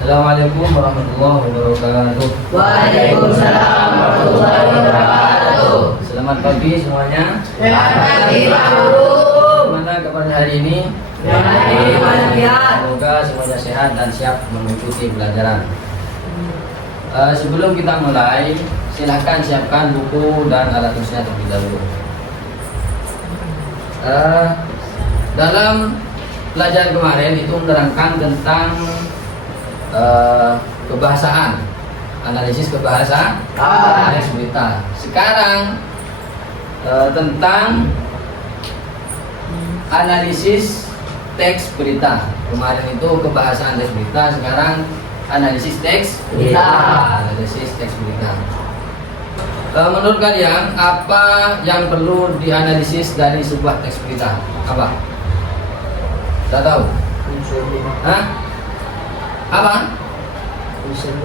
Assalamualaikum warahmatullahi wabarakatuh. Waalaikumsalam warahmatullahi wabarakatuh. Selamat pagi semuanya. Selamat pagi Pak Guru. Gimana kabar hari ini? Semoga semuanya sehat dan siap mengikuti pelajaran. Sebelum kita mulai, silahkan siapkan buku dan alat tulisnya terlebih dahulu. Dalam pelajaran kemarin itu menerangkan tentang kebahasaan, analisis kebahasaan, teks berita. Sekarang tentang analisis teks berita. Kemarin itu kebahasaan teks berita, sekarang analisis teks berita. Analisis teks berita. Menurut kalian apa yang perlu dianalisis dari sebuah teks berita? Apa? Tidak tahu? Hah? Apa?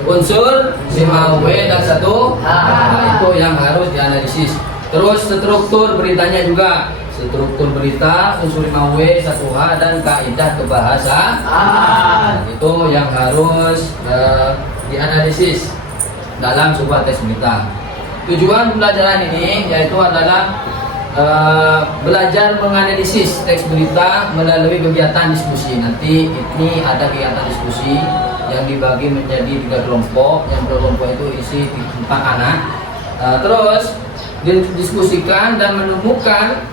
Unsur 5W dan 1H. Itu yang harus dianalisis. Terus struktur beritanya juga. Struktur berita, unsur 5W, 1H dan kaidah kebahasaan. Itu yang harus dianalisis dalam sebuah teks berita. Tujuan pembelajaran ini yaitu adalah belajar menganalisis teks berita melalui kegiatan diskusi. Nanti ini ada kegiatan diskusi yang dibagi menjadi 3 kelompok. Yang kelompok itu isi 4 anak. Terus didiskusikan dan menemukan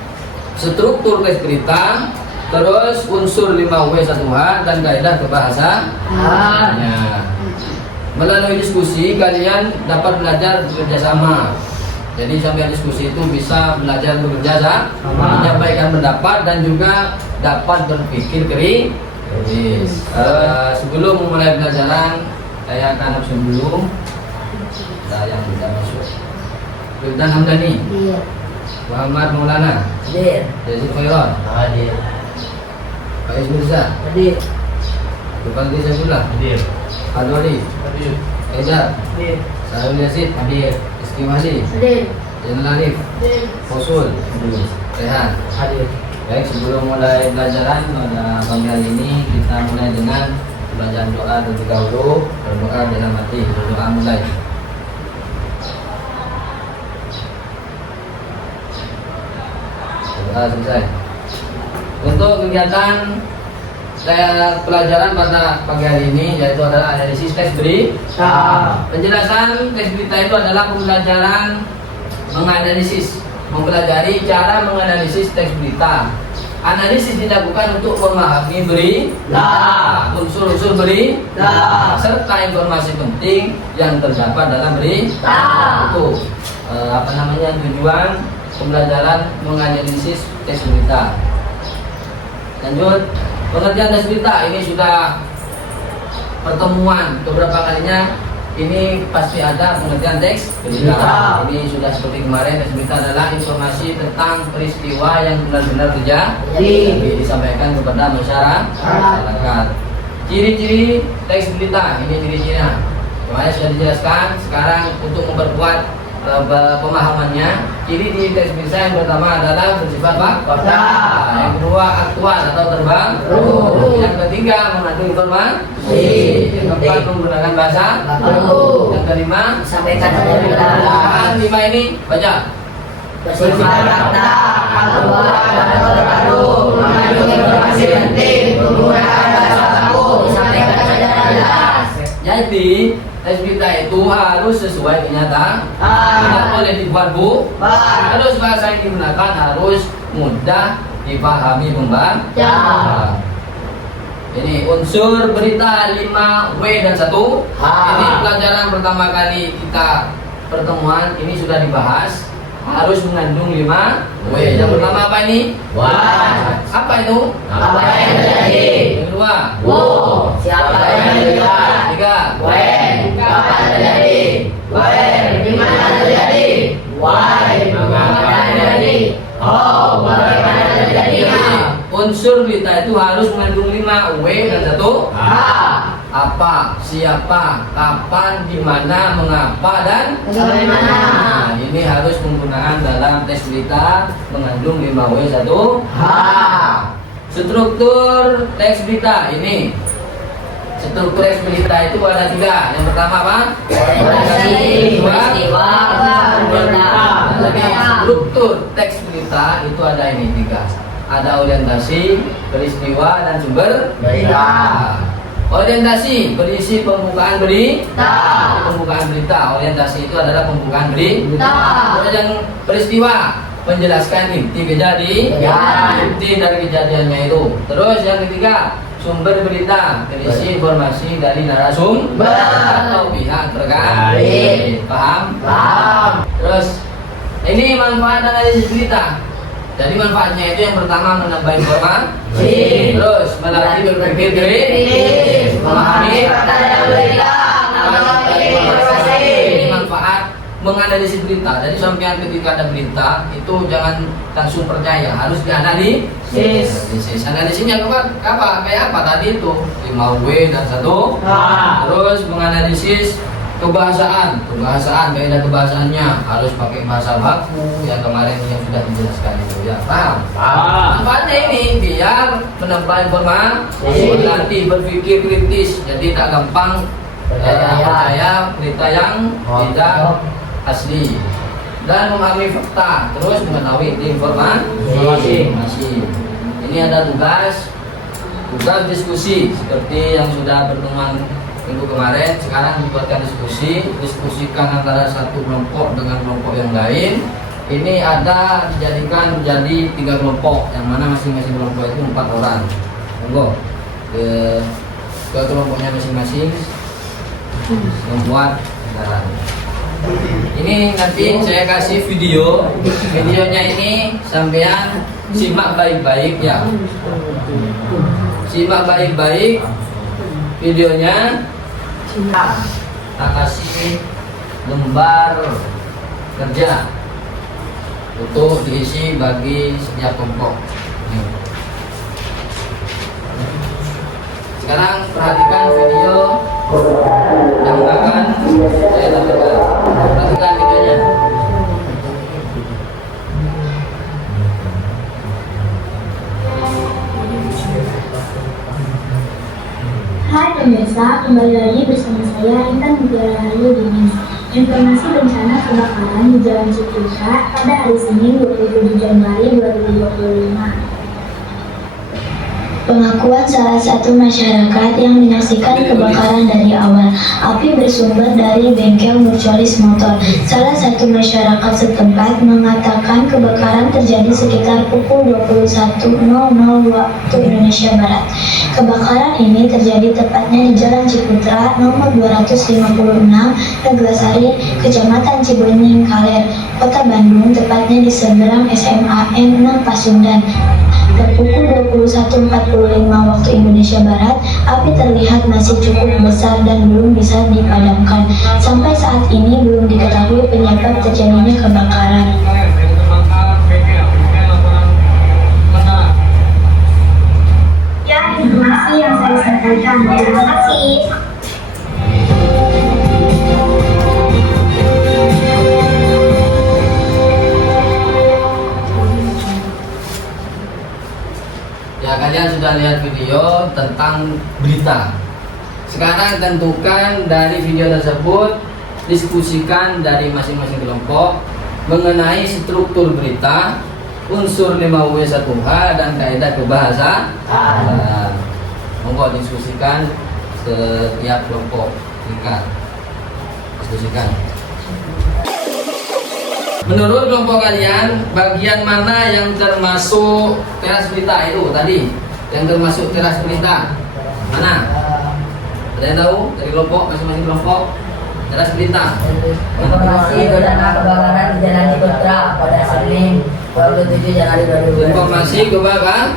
struktur teks berita, terus unsur 5W 1H dan kaidah kebahasaannya. Melalui diskusi kalian dapat belajar bekerja sama. Jadi sampai diskusi itu bisa belajar bekerja sama, menyampaikan pendapat dan juga dapat berpikir kritis. Sebelum memulai pelajaran, saya akan absen dulu. Yang sudah masuk. Wildan Hamdani. Iya. Muhammad Maulana. Hadir. Yazid Khairan. Hadir. Pak Ismirza. Hadir. Bupati Saifullah. Hadir. Adwali. Hadir. Haidar. Hadir. Sarul Yazid. Hadir. Istimali. Hadir. Zainal Arif. Hadir. Fosul. Rehan. Hadir. Baik, sebelum mulai pelajaran pada pagi hari ini kita mulai dengan bacaan doa terlebih dahulu. Berdoa dalam hati. Berdoa mulai. Doa selesai. Untuk kegiatan pelajaran pada pagi hari ini yaitu adalah analisis teks berita. Penjelasan teks berita itu adalah pembelajaran menganalisis, mempelajari cara menganalisis teks berita. Analisis dilakukan untuk memahami berita, unsur-unsur berita, serta informasi penting yang terdapat dalam berita. Itu tujuan pembelajaran menganalisis teks berita. Lanjut, pengertian teks berita ini sudah pertemuan beberapa kalinya. Ini pasti ada pengertian teks berita. Ini sudah seperti kemarin, teks berita adalah informasi tentang peristiwa yang benar-benar terjadi disampaikan kepada masyarakat. Ciri-ciri teks berita, ini ciri-cirinya. Kemarin sudah dijelaskan. Sekarang untuk memperkuat pemahamannya, ciri di teks berita yang pertama adalah bersifat fakta, yang kedua aktual atau terbaru, yang ketiga mengandung informasi, yang keempat menggunakan bahasa baku, yang kelima Sampaikan secara 5 ini baca. bersifat fakta, aktual atau terbaru, mengandung informasi penting, menggunakan bahasa baku, disampaikan secara jelas. Jadi teks berita itu harus sesuai kenyataan, tidak boleh dibuat terus bahasa yang digunakan harus mudah dipahami pembaca. Ini unsur berita 5W dan 1H. Ini pelajaran pertama kali kita pertemuan, ini sudah dibahas. Harus mengandung 5W. Yang pertama apa ini? Apa itu? Apa yang terjadi? Yang kedua? Siapa yang terlibat? 3. When? Kapan terjadi? Where? Di mana terjadi? Why? Mengapa terjadi? How? Bagaimana terjadinya? Unsur berita itu harus mengandung 5W dan 1H. Apa, siapa, kapan, di mana, mengapa, dan bagaimana. Nah, ini harus penggunaan dalam teks berita mengandung 5W 1H. Struktur teks berita ini struktur teks berita itu ada 3. Yang pertama apa? Peristiwa, berita. Struktur teks berita itu ada ini 3. Ada orientasi, peristiwa, dan sumber Berita. Orientasi berisi pembukaan berita. Pembukaan berita. Orientasi itu adalah pembukaan berita. Terus yang peristiwa menjelaskan inti kejadian, inti dari kejadiannya itu. Terus yang ketiga, sumber berita berisi informasi dari narasumber atau pihak terkait. Paham? Terus ini manfaat analisis berita. Jadi manfaatnya itu yang pertama menambah informasi, terus melatih berpikir kritis, memahami fakta dan berita, ini manfaat menganalisis berita. Jadi sampai ketika ada berita itu jangan langsung percaya, harus dianalisis. Analisisnya apa? Kayak apa tadi itu 5W dan 1. Terus menganalisis kebahasaan, kaidah kebahasaannya harus pakai bahasa baku yang kemarin yang sudah dijelaskan itu ya. Paham? Manfaatnya ini biar menambah informasi, melatih berpikir kritis, jadi tak gampang percaya berita yang tidak asli, dan memahami fakta, terus mengetahui informasi. Ini ada tugas diskusi seperti yang sudah berteman minggu kemarin. Sekarang dibuatkan diskusikan antara satu kelompok dengan kelompok yang lain. Ini ada dijadikan menjadi 3 kelompok, yang mana masing-masing kelompok itu 4 orang. Monggo ke kelompoknya masing-masing membuat kendaraan. Ini nanti saya kasih videonya ini sampean simak baik-baik ya. Simak baik-baik videonya. Kita kasih lembar kerja untuk diisi bagi setiap kelompok. Sekarang perhatikan video yang akan saya tampilkan. Perhatikan videonya. Hai pemirsa, kembali lagi bersama saya Intan Mutiara Rahayu Dini. Informasi bencana kebakaran di Jalan Ciputra pada hari Senin 27 Januari 2025. Pengakuan salah satu masyarakat yang menyaksikan kebakaran dari awal. Api bersumber dari bengkel Mercualis Motor. Salah satu masyarakat setempat mengatakan kebakaran terjadi sekitar pukul 21.00 waktu Indonesia Barat. Kebakaran ini terjadi tepatnya di Jalan Ciputra nomor 256, Neglasari, Kecamatan Cibenying, Kaler, Kota Bandung, tepatnya di seberang SMA N6 Pasundan. Pukul 21.45 waktu Indonesia Barat, api terlihat masih cukup besar dan belum bisa dipadamkan. Sampai saat ini belum diketahui penyebab terjadinya kebakaran. Ya, informasi yang saya sampaikan. Terima kasih. Ya, kalian sudah lihat video tentang berita. Sekarang tentukan dari video tersebut, diskusikan dari masing-masing kelompok mengenai struktur berita, unsur 5W1H, dan kaidah kebahasaan. Monggo diskusikan setiap kelompok. Diskusikan. Menurut kelompok kalian, bagian mana yang termasuk teras berita itu tadi? Yang termasuk teras berita mana? Ada yang tahu dari kelompok, masing-masing kelompok? Teras berita. Informasi bencana kebakaran di Jalan Ciputra pada Senin 27 Januari 2025. Informasi kebakaran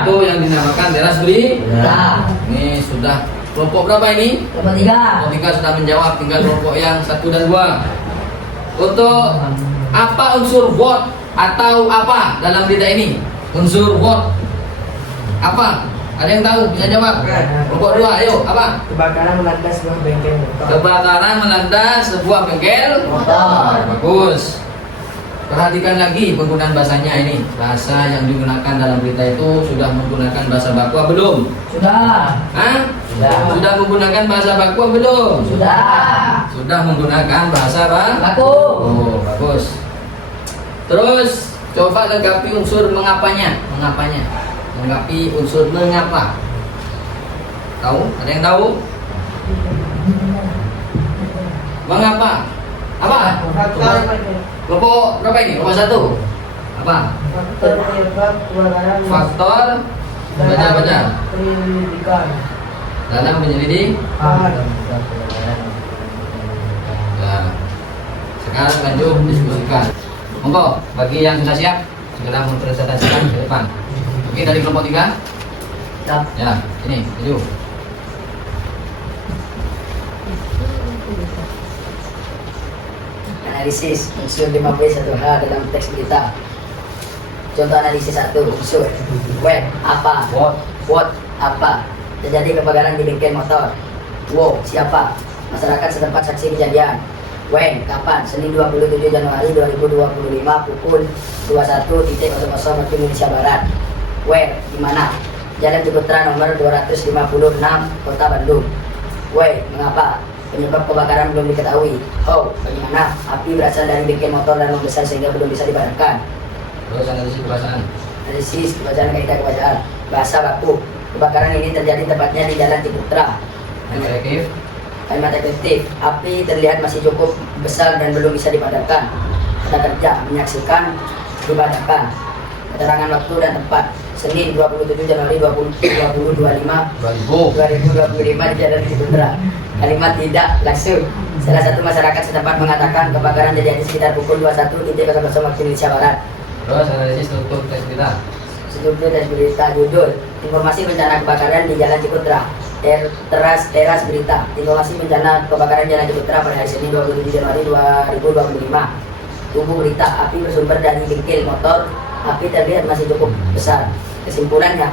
itu yang dinamakan teras berita. Ini sudah kelompok berapa ini? Kelompok 3. Kelompok 3 sudah menjawab, tinggal kelompok yang 1 dan 2. Untuk apa unsur what atau apa dalam berita ini? Unsur what apa? Ada yang tahu? Bisa jawab? Kelompok 2, ayo, apa? Kebakaran melanda sebuah bengkel motor. Kebakaran melanda sebuah bengkel Motor. Bagus. Perhatikan lagi penggunaan bahasanya ini. Bahasa yang digunakan dalam berita itu sudah menggunakan bahasa baku apa belum? Sudah. Hah? Sudah. Sudah menggunakan bahasa baku apa belum? Sudah. Sudah menggunakan bahasa apa? Baku. Oh, bagus. Terus coba lengkapi unsur mengapanya. Mengapanya. Lengkapi unsur mengapa. Tahu? Ada yang tahu? Mengapa? Apa? Kelompok berapa ini? Kelompok 1. Apa? Faktor baca-baca Pendidikan. dalam penyelidik. Nah, sekarang lanjut diskusikan. Monggo, bagi yang sudah siap segera mempresentasikan ke depan. Oke, dari kelompok 3. Ya, ini, maju. Analisis unsur 5W1H dalam teks berita. Contoh analisis 1, unsur. When, apa? What, apa? Terjadi kebakaran di bengkel motor. Wo, siapa? Masyarakat setempat saksi kejadian. When, kapan? Senin 27 Januari 2025 pukul 21.00 waktu Indonesia Barat. Where, di mana? Jalan Ciputra nomor 256, Kota Bandung. Why, mengapa? Penyebab kebakaran belum diketahui. How, bagaimana? Api berasal dari bengkel motor dan membesar sehingga belum bisa dipadamkan. Terus analisis kebahasaan. Analisis kebacaan kaidah kebacaan. Bahasa baku. Kebakaran ini terjadi tepatnya di Jalan Ciputra. Efektif. Kalimat efektif. Api terlihat masih cukup besar dan belum bisa dipadamkan. Kata kerja, menyaksikan, dipadamkan. Keterangan waktu dan tempat. Senin 27 Januari 2025 di Jalan Ciputra. Kalimat tidak langsung. Salah satu masyarakat setempat mengatakan kebakaran terjadi sekitar pukul 21.00 waktu Indonesia Barat. Terus analisis struktur teks berita. Struktur dan berita judul. Informasi bencana kebakaran di Jalan Ciputra. Teras berita. Informasi bencana kebakaran Jalan Ciputra pada hari Senin 27 Januari 2025. Tunggu berita. Api bersumber dari bengkel motor. Api terlihat masih cukup besar. Kesimpulannya,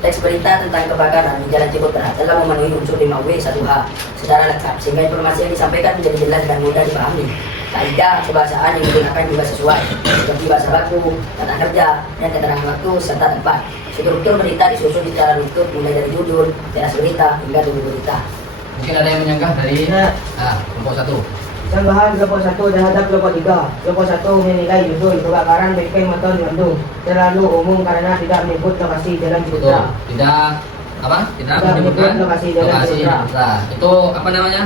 teks berita tentang kebakaran di Jalan Ciputra telah memenuhi unsur 5W1H secara lengkap sehingga informasi yang disampaikan menjadi jelas dan mudah dipahami. Kaidah kebahasaan yang digunakan juga sesuai, seperti bahasa baku, kata kerja, dan keterangan waktu serta tempat. Struktur berita disusun secara runtut mulai dari judul, teras berita hingga tunggu berita. Mungkin ada yang menyanggah dari kelompok 1. Tambahan kelompok 1 terhadap kelompok 3. Kelompok 1 menilai judul kebakaran bengkel motor di Bandung terlalu umum karena tidak menyebut lokasi Jalan Betul. Ciputra. Tidak apa? Tidak menyebutkan lokasi Jalan Ciputra. Nah, itu apa namanya?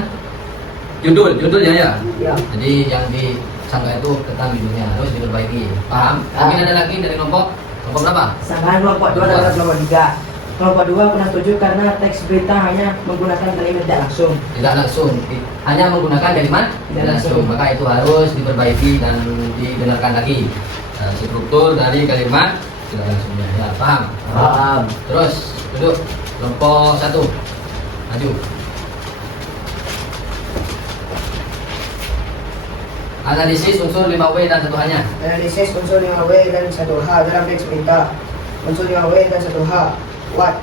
Judulnya ya. Ya. Jadi yang disangka itu tentang judulnya harus diperbaiki. Paham? Mungkin ada lagi dari kelompok berapa? Tambahan kelompok 2 terhadap kelompok 3. Kelompok 2 kurang setuju karena teks berita hanya menggunakan kalimat tidak langsung. Tidak langsung, hanya menggunakan kalimat tidak langsung. Maka itu harus diperbaiki dan dibenarkan lagi. Struktur dari kalimat tidak langsungnya. Ya, paham? Paham. Terus duduk kelompok 1. Maju. Analisis unsur 5W dan 1H-nya. Analisis unsur 5W dan 1H dalam teks berita. Unsur 5W dan 1H. What,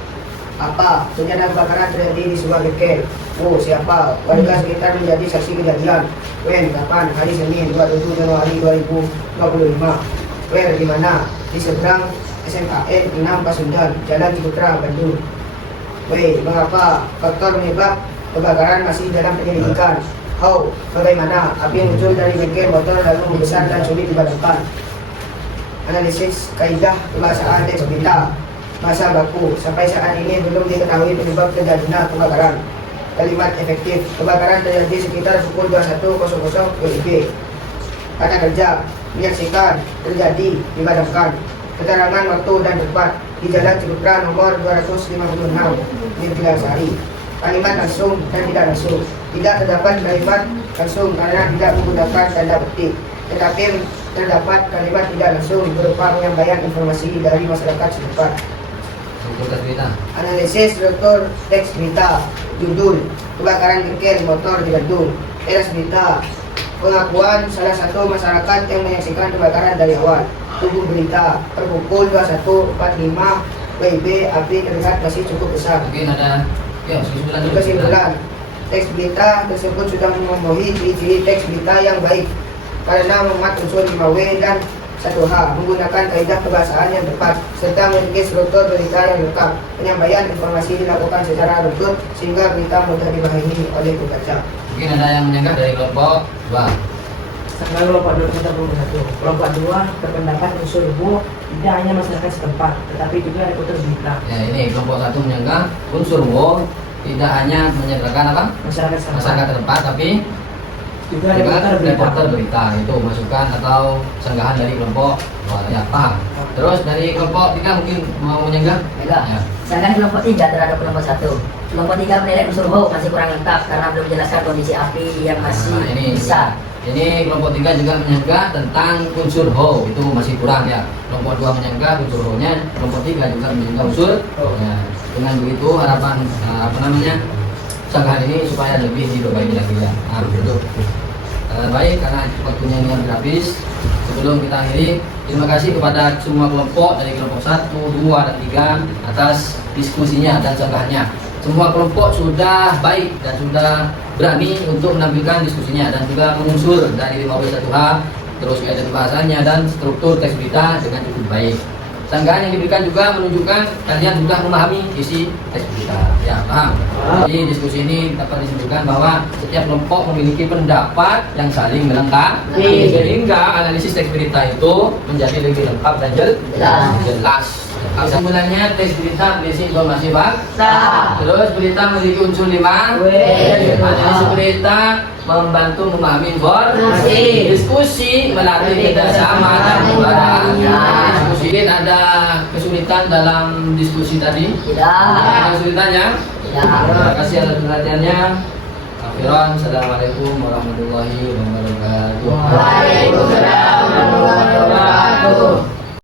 apa? Bencana kebakaran terjadi di sebuah bengkel. Who, siapa? Warga sekitar menjadi saksi kejadian. When, kapan? Hari Senin 27 Januari 2025. Where, di mana? Di seberang SMKN 6 Pasundan, Jalan Ciputra, Bandung. Why, mengapa? Faktor penyebab kebakaran masih dalam penyelidikan. How, bagaimana? Api muncul dari bengkel motor lalu membesar dan sulit dipadamkan. Analisis kaidah kebahasaan teks berita. Bahasa baku, sampai saat ini belum diketahui penyebab terjadinya kebakaran. Kalimat efektif, kebakaran terjadi sekitar pukul 21.00 WIB. Kata kerja, menyaksikan, terjadi, dipadamkan. Keterangan waktu dan tempat, di Jalan Ciputra nomor 256, Sari. Kalimat langsung dan tidak langsung. Tidak terdapat kalimat langsung karena tidak menggunakan tanda petik. Tetapi terdapat kalimat tidak langsung berupa penyampaian informasi dari masyarakat setempat. Struktur teks berita. Analisis struktur teks berita. Judul kebakaran bengkel motor di Bandung. Teras berita. Pengakuan salah satu masyarakat yang menyaksikan kebakaran dari awal. Tunggu berita. Per pukul 21.45 WIB api terlihat masih cukup besar. Mungkin ada kesimpulan Kesimpulan, teks berita tersebut sudah memenuhi ciri-ciri teks berita yang baik. karena memuat unsur 5W dan 1H, menggunakan kaidah kebahasaan yang tepat, serta memiliki struktur berita yang lengkap. Penyampaian informasi dilakukan secara runtut sehingga berita mudah dipahami oleh pembaca. Mungkin ada yang menyanggah dari kelompok 2. Sekarang kelompok 2 kita 21. Kelompok 2 berpendapat unsur wo tidak hanya masyarakat setempat, tetapi juga reporter berita. Ya, ini kelompok 1 menyanggah unsur wo tidak hanya menyertakan apa? Masyarakat setempat, Masyarakat tempat, tapi juga juga reporter berita. reporter berita. Itu masukan atau sanggahan dari kelompok 2. Ya, paham. Terus dari kelompok 3 mungkin mau menyanggah? Enggak. Ya. Sedangkan kelompok 3 terhadap kelompok 1. Kelompok 3 menilai unsur ho masih kurang lengkap karena belum menjelaskan kondisi api yang masih Nah, ini besar. Ini kelompok 3 juga menyanggah tentang unsur ho, itu masih kurang ya. Kelompok 2 menyanggah unsur ho-nya, kelompok 3 juga menyanggah unsur ho-nya. Dengan begitu harapan sanggahan ini supaya lebih diperbaiki lagi ya. Nah, begitu. Baik, karena waktunya ini hampir habis. Sebelum kita akhiri, terima kasih kepada semua kelompok dari kelompok 1, 2, dan 3 atas diskusinya dan sanggahannya. Semua kelompok sudah baik dan sudah berani untuk menampilkan diskusinya dan juga mengunsur dari 5W1H, terus kaidah bahasanya dan struktur teks berita dengan cukup baik. Sanggahan yang diberikan juga menunjukkan kalian sudah memahami isi teks berita. Ya, paham? Jadi diskusi ini dapat disimpulkan bahwa setiap kelompok memiliki pendapat yang saling melengkapi sehingga analisis teks berita itu menjadi lebih lengkap dan jelas. Sebenarnya teks berita berisi informasi fakta. Terus berita memiliki unsur 5W. Analisis berita membantu memahami informasi. Diskusi melatih kerjasama dan kebarang. Diskusi ini ada kesulitan dalam diskusi tadi? Tidak. Ada kesulitannya? Tidak. Terima kasih atas perhatiannya. Akhiran, assalamualaikum warahmatullahi wabarakatuh. Waalaikumsalam warahmatullahi wabarakatuh.